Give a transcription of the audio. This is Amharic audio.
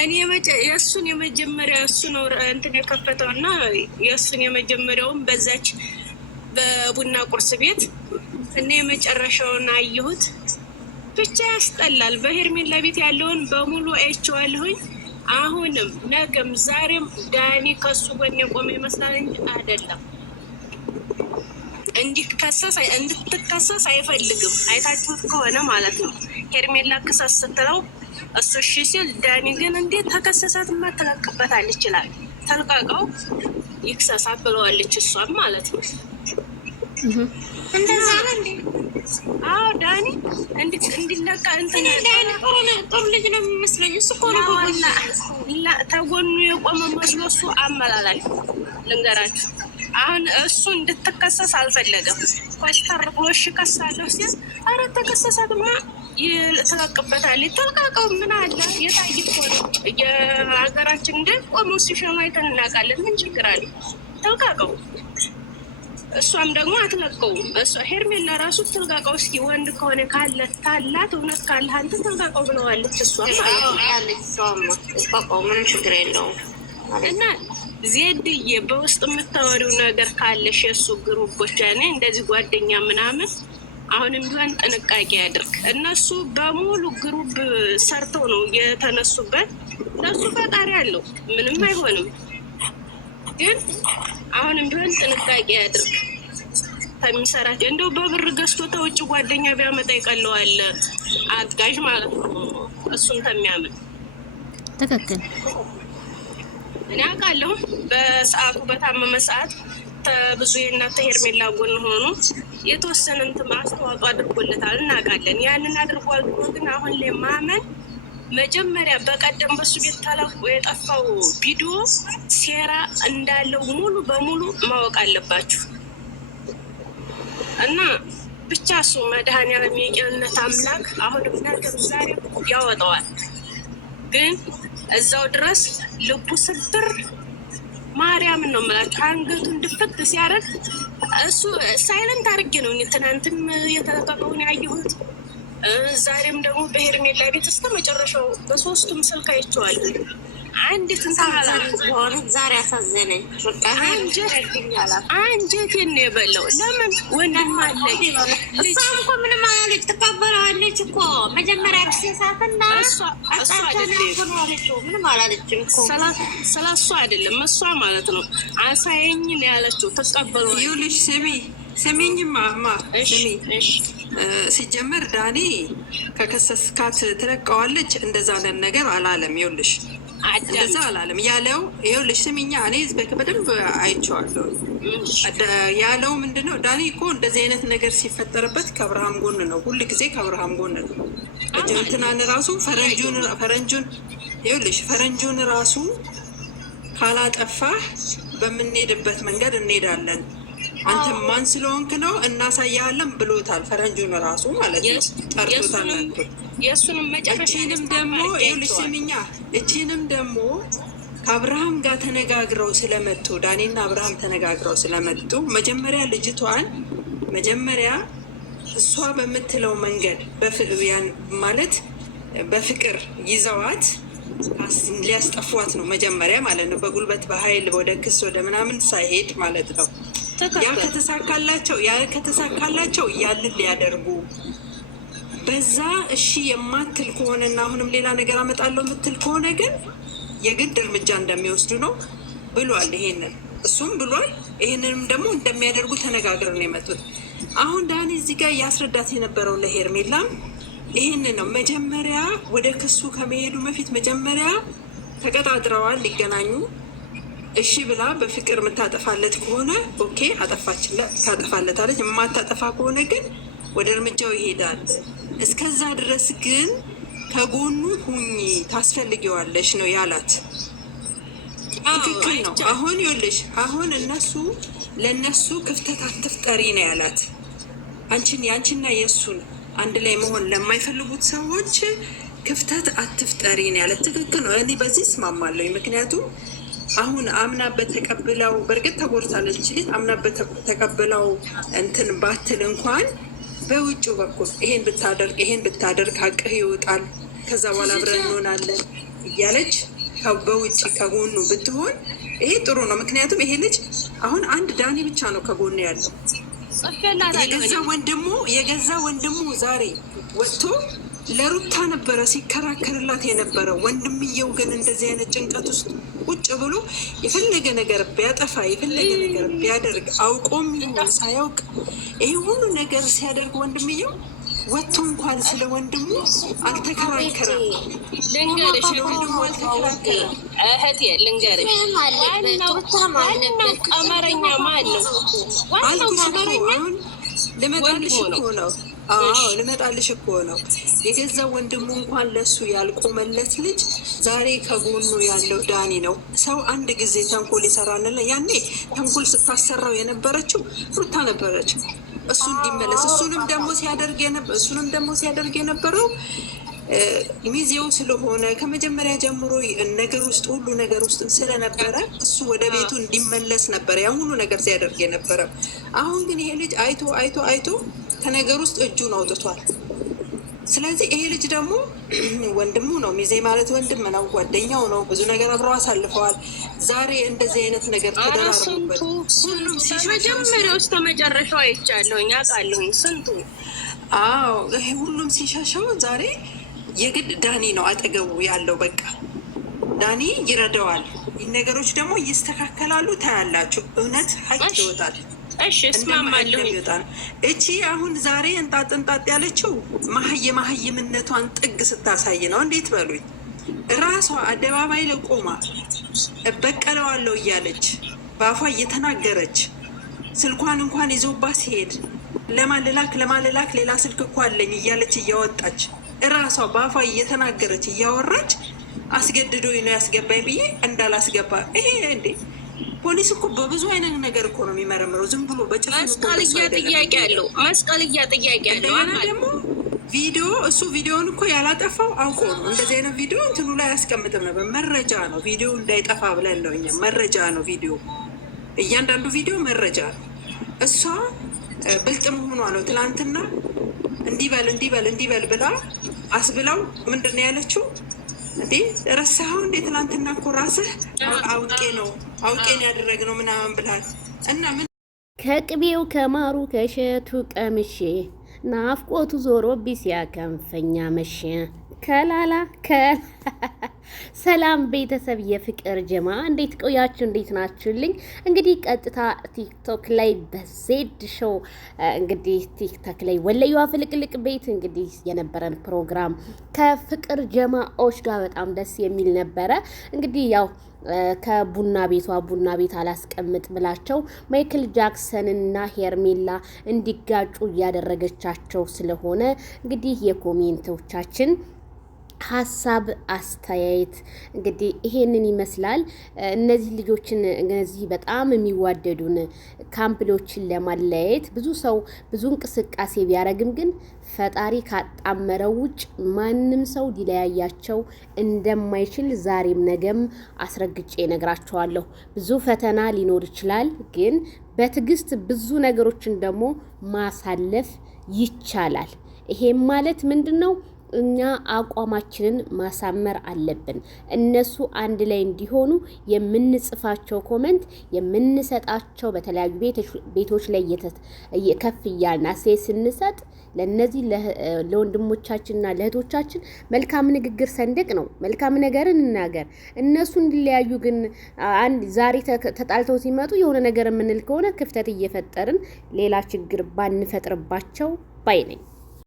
እኔ የእሱን የመጀመሪያ እሱ ነው እንትን የከፈተውና የእሱን የመጀመሪያውን በዛች በቡና ቁርስ ቤት እና የመጨረሻውን አየሁት። ብቻ ያስጠላል። በሄርሜላ ቤት ያለውን በሙሉ አይቼዋለሁኝ። አሁንም ነገም ዛሬም ዳኒ ከሱ ጎን የቆመ ይመስላል እንጂ አይደለም። እንድትከሰስ አይፈልግም። አይታችሁት ከሆነ ማለት ነው። ሄርሜላ ክሰስ ስትለው እሱ እሺ ሲል፣ ዳኒ ግን እንዴት ተከሰሳትማ ትለቅበታለች ይችላል። ተልቃቀው ይክሰሳት ብለዋለች እሷም ማለት ነው። እንደዛ ነው እንዴ? አዎ ዳኒ እንዲለቃ እንትን ጥሩ ልጅ ነው የሚመስለኝ። እሱ እኮ ነው ተጎኑ የቆመ መስሎ እሱ አመላላል። ልንገራችሁ አሁን እሱ እንድትከሰስ አልፈለገም። ኮስተር ብሎ እሺ ከሳለሁ ሲል ኧረ ተከሰሳትማ ትለቅበታለች። ተልቃቀው ምን አለ የታየ እኮ ነው። የሀገራችን እንደ ቆሞ ሲሸኑ አይተን እናውቃለን። ምን ችግር አለ? ተልቃቀው። እሷም ደግሞ አትለቀውም። እሷ ሄርሜላ ራሱ ትልቃቀው እስኪ ወንድ ከሆነ ካላት እውነት ካለ አንተ ትልቃቀው ብለዋለች። እሷ ምንም ችግር የለውም እና ዜድዬ በውስጥ የምታወሪው ነገር ካለሽ የእሱ ግሩቦች ያኔ እንደዚህ ጓደኛ ምናምን አሁንም ቢሆን ጥንቃቄ ያድርግ። እነሱ በሙሉ ግሩብ ሰርተው ነው የተነሱበት። እነሱ ፈጣሪ አለው ምንም አይሆንም። ግን አሁንም ቢሆን ጥንቃቄ ያድርግ ከሚሰራት። እንደው በብር ገዝቶ ተውጭ ጓደኛ ቢያመጣ ይቀለዋል። አጋዥ ማለት ነው እሱም ከሚያምን ትክክል። እኔ አውቃለሁ በሰዓቱ በታመመ ሰዓት ብዙ የእናተ ሄርሜላ ጎን ሆኖ የተወሰነ እንትን አስተዋጽኦ አድርጎለታል እናውቃለን። ያንን አድርጓል። ግን አሁን ላይ ማመን መጀመሪያ በቀደም በሱ ቤት ተለቆ የጠፋው ቪዲዮ ሴራ እንዳለው ሙሉ በሙሉ ማወቅ አለባችሁ። እና ብቻ እሱ መድኃኒዓለም የቅንነት አምላክ አሁንም ነገም ዛሬ ያወጣዋል። ግን እዛው ድረስ ልቡ ስብር ማርያምን ነው የምላችሁ። አንገቱን ድፍት ሲያደርግ እሱ ሳይለንት አድርጌ ነው ትናንትም የተለቀቀውን ያየሁት። ዛሬም ደግሞ በሄርሜላ ቤት እስከ መጨረሻው በሶስቱም ስልክ አይቼዋለሁ። አንዲት ሆነ ዛሬ አሳዘነኝ። አንጀቴን ነው የበላው። ለምን ወንድም አለ እሷም እኮ ምንም አላለች፣ ትቀበለዋለች እኮ መጀመሪያ ጊዜሳትና ምንም አላለችም እኮ። ስለ እሷ አይደለም እሷ ማለት ነው አሳየኝ ነው ያለችው። ተቀበለዋለች። ይኸውልሽ ስሚኝማ ስሚ፣ ሲጀመር ዳኒ ከከሰስካት ትለቀዋለች እንደዛ ነገር አላለም። ይኸውልሽ እንደዛ አላለም ያለው። ይኸውልሽ ስሚኛ፣ እኔ በደንብ አይቼዋለሁ። ያለው ምንድነው ዳኒ እኮ እንደዚህ አይነት ነገር ሲፈጠርበት ከአብርሃም ጎን ነው፣ ሁል ጊዜ ከአብርሃም ጎን ነው። እንትናን ራሱ ፈረንጁን ይኸውልሽ ፈረንጁን ራሱ ካላጠፋህ በምንሄድበት መንገድ እንሄዳለን፣ አንተ ማን ስለሆንክ ነው እናሳያለን ብሎታል። ፈረንጁን ራሱ ማለት ነው ጠርቶታል። እቺንም ደግሞ ይኸውልሽ ስሚኛ፣ እቺንም ደግሞ ከአብርሃም ጋር ተነጋግረው ስለመጡ ዳኒና አብርሃም ተነጋግረው ስለመጡ መጀመሪያ ልጅቷን እሷ በምትለው መንገድ ማለት በፍቅር ይዘዋት ሊያስጠፏት ነው መጀመሪያ ማለት ነው። በጉልበት በኃይል ወደ ክስ ወደ ምናምን ሳይሄድ ማለት ነው። ያ ከተሳካላቸው ያንን ሊያደርጉ በዛ እሺ የማትል ከሆነና አሁንም ሌላ ነገር አመጣለሁ የምትል ከሆነ ግን የግድ እርምጃ እንደሚወስዱ ነው ብሏል። ይሄንን እሱም ብሏል። ይሄንንም ደግሞ እንደሚያደርጉ ተነጋግረው ነው የመጡት። አሁን ዳኒ እዚህ ጋር ያስረዳት የነበረው ለሄርሜላም ይሄን ነው። መጀመሪያ ወደ ክሱ ከመሄዱ በፊት መጀመሪያ ተቀጣጥረዋል ሊገናኙ። እሺ ብላ በፍቅር የምታጠፋለት ከሆነ ኦኬ ታጠፋለታለች። የማታጠፋ ከሆነ ግን ወደ እርምጃው ይሄዳል። እስከዛ ድረስ ግን ከጎኑ ሁኚ ታስፈልጊዋለሽ ነው ያላት። ትክክል ነው። አሁን ይኸውልሽ አሁን ለእነሱ ክፍተት አትፍጠሪ ነው ያላት። ያንቺና የእሱን አንድ ላይ መሆን ለማይፈልጉት ሰዎች ክፍተት አትፍጠሪ ነው ያለት። ትክክል ነው። እኔ በዚህ እስማማለሁ። ምክንያቱም አሁን አምናበት ተቀብለው በእርግጥ ተጎድታለች ልጅ አምናበት ተቀብለው እንትን ባትል እንኳን በውጭው በኩል ይሄን ብታደርግ ሀቅህ ይወጣል፣ ከዛ በኋላ አብረን እንሆናለን እያለች በውጭ ከጎኑ ብትሆን ይሄ ጥሩ ነው። ምክንያቱም ይሄ ልጅ አሁን አንድ ዳኒ ብቻ ነው ከጎኑ ያለው። የገዛ ወንድሙ ዛሬ ወጥቶ ለሩታ ነበረ ሲከራከርላት የነበረው። ወንድምየው ግን እንደዚህ አይነት ጭንቀት ውስጥ ቁጭ ብሎ የፈለገ ነገር ቢያጠፋ የፈለገ ነገር ቢያደርግ አውቆም ይሁን ሳያውቅ ይሄ ሁሉ ነገር ሲያደርግ ወንድምየው ወጥቶ እንኳን ስለ ወንድሙ አልተከራከረም። ልንገርሽ እህቴ ልንገርሽ፣ ዋናው ቀመረኛ ማን ነው? ዋናው ቀመረኛ ልመጣልሽ እኮ ነው። ልመጣልሽ እኮ ነው። የገዛ ወንድሙ እንኳን ለሱ ያልቆመለት ልጅ ዛሬ ከጎኑ ያለው ዳኒ ነው። ሰው አንድ ጊዜ ተንኮል ይሰራል። ያኔ ተንኮል ስታሰራው የነበረችው ሩታ ነበረች። እሱ እንዲመለስ እሱንም ደግሞ ሲያደርግ የነበረው ሚዜው ስለሆነ ከመጀመሪያ ጀምሮ ነገር ውስጥ ሁሉ ነገር ውስጥ ስለነበረ እሱ ወደ ቤቱ እንዲመለስ ነበር ያ ሁሉ ነገር ሲያደርግ የነበረው። አሁን ግን ይሄ ልጅ አይቶ ከነገር ውስጥ እጁን አውጥቷል። ስለዚህ ይሄ ልጅ ደግሞ ወንድሙ ነው። ሚዜ ማለት ወንድም ነው፣ ጓደኛው ነው። ብዙ ነገር አብረው አሳልፈዋል። ዛሬ እንደዚህ አይነት ነገር ተደራርቦበት ሁሉም መጀመሪያው እስከ መጨረሻው አይቻለሁኝ አውቃለሁኝ ስንቱ። ይሄ ሁሉም ሲሻሻው ዛሬ የግድ ዳኒ ነው አጠገቡ ያለው። በቃ ዳኒ ይረዳዋል። ነገሮች ደግሞ ይስተካከላሉ። ታያላችሁ። እውነት ሀቅ ይወጣል። እሺ እስማማለሁ። እቺ አሁን ዛሬ እንጣጥ ያለችው የመሀይምነቷን ጥግ ስታሳይ ነው። እንዴት በሉኝ፣ ራሷ አደባባይ ላይ ቆማ እበቀለዋለሁ እያለች በአፏ እየተናገረች ስልኳን እንኳን ይዞባት ሲሄድ ለማልላክ ሌላ ስልክ እኮ አለኝ እያለች እያወጣች ራሷ በአፏ እየተናገረች እያወራች አስገድዶኝ ነው ያስገባኝ ብዬ እንዳላስገባ ይሄ እንዴ! ፖሊስ እኮ በብዙ አይነት ነገር እኮ ነው የሚመረምረው። ዝም ብሎ መስቀልያ ጥያቄ አለው። እንደገና ደግሞ ቪዲዮውን እኮ ያላጠፋው አውቆ ነው። እንደዚህ አይነት ቪዲዮ እንትኑ ላይ አያስቀምጥም ነበር። መረጃ ነው። ቪዲዮ እንዳይጠፋ ብለን ነው እኛ። መረጃ ነው ቪዲዮ፣ እያንዳንዱ ቪዲዮ መረጃ ነው። እሷ ብልጥ መሆኗ ነው። ትናንትና እንዲበል ብላ አስብላው ምንድን ነው ያለችው? እንዴ ረሳኸው እንዴ? ትናንትና እኮ ራስህ አውቄን ያደረግነው ምናምን ብላል። እና ምን ከቅቤው ከማሩ ከሸቱ ቀምሼ ናፍቆቱ ዞሮብኝ ሲያከንፈኛ መሸ ከላላ ሰላም ቤተሰብ የፍቅር ጀማ እንዴት ቆያችሁ? እንዴት ናችሁልኝ? እንግዲህ ቀጥታ ቲክቶክ ላይ በዜድ ሾው እንግዲህ ቲክቶክ ላይ ወለዩዋ ፍልቅልቅ ቤት እንግዲህ የነበረን ፕሮግራም ከፍቅር ጀማዎች ጋር በጣም ደስ የሚል ነበረ። እንግዲህ ያው ከቡና ቤት አላስቀምጥ ብላቸው ማይክል ጃክሰንና ሄርሜላ እንዲጋጩ እያደረገቻቸው ስለሆነ እንግዲህ የኮሜንቶቻችን ሀሳብ አስተያየት እንግዲህ ይሄንን ይመስላል። እነዚህ ልጆችን እነዚህ በጣም የሚዋደዱን ካምፕሎችን ለማለያየት ብዙ ሰው ብዙ እንቅስቃሴ ቢያደርግም ግን ፈጣሪ ካጣመረው ውጭ ማንም ሰው ሊለያያቸው እንደማይችል ዛሬም ነገም አስረግጬ ነግራቸዋለሁ። ብዙ ፈተና ሊኖር ይችላል፣ ግን በትዕግስት ብዙ ነገሮችን ደግሞ ማሳለፍ ይቻላል። ይሄም ማለት ምንድን ነው? እኛ አቋማችንን ማሳመር አለብን። እነሱ አንድ ላይ እንዲሆኑ የምንጽፋቸው ኮመንት የምንሰጣቸው በተለያዩ ቤቶች ላይ ከፍ እያልን አስተያየት ስንሰጥ ለነዚህ ለወንድሞቻችንና ለእህቶቻችን መልካም ንግግር ሰንደቅ ነው። መልካም ነገርን እናገር። እነሱ እንዲለያዩ ግን ዛሬ ተጣልተው ሲመጡ የሆነ ነገር የምንል ከሆነ ክፍተት እየፈጠርን ሌላ ችግር ባንፈጥርባቸው ባይ ነኝ።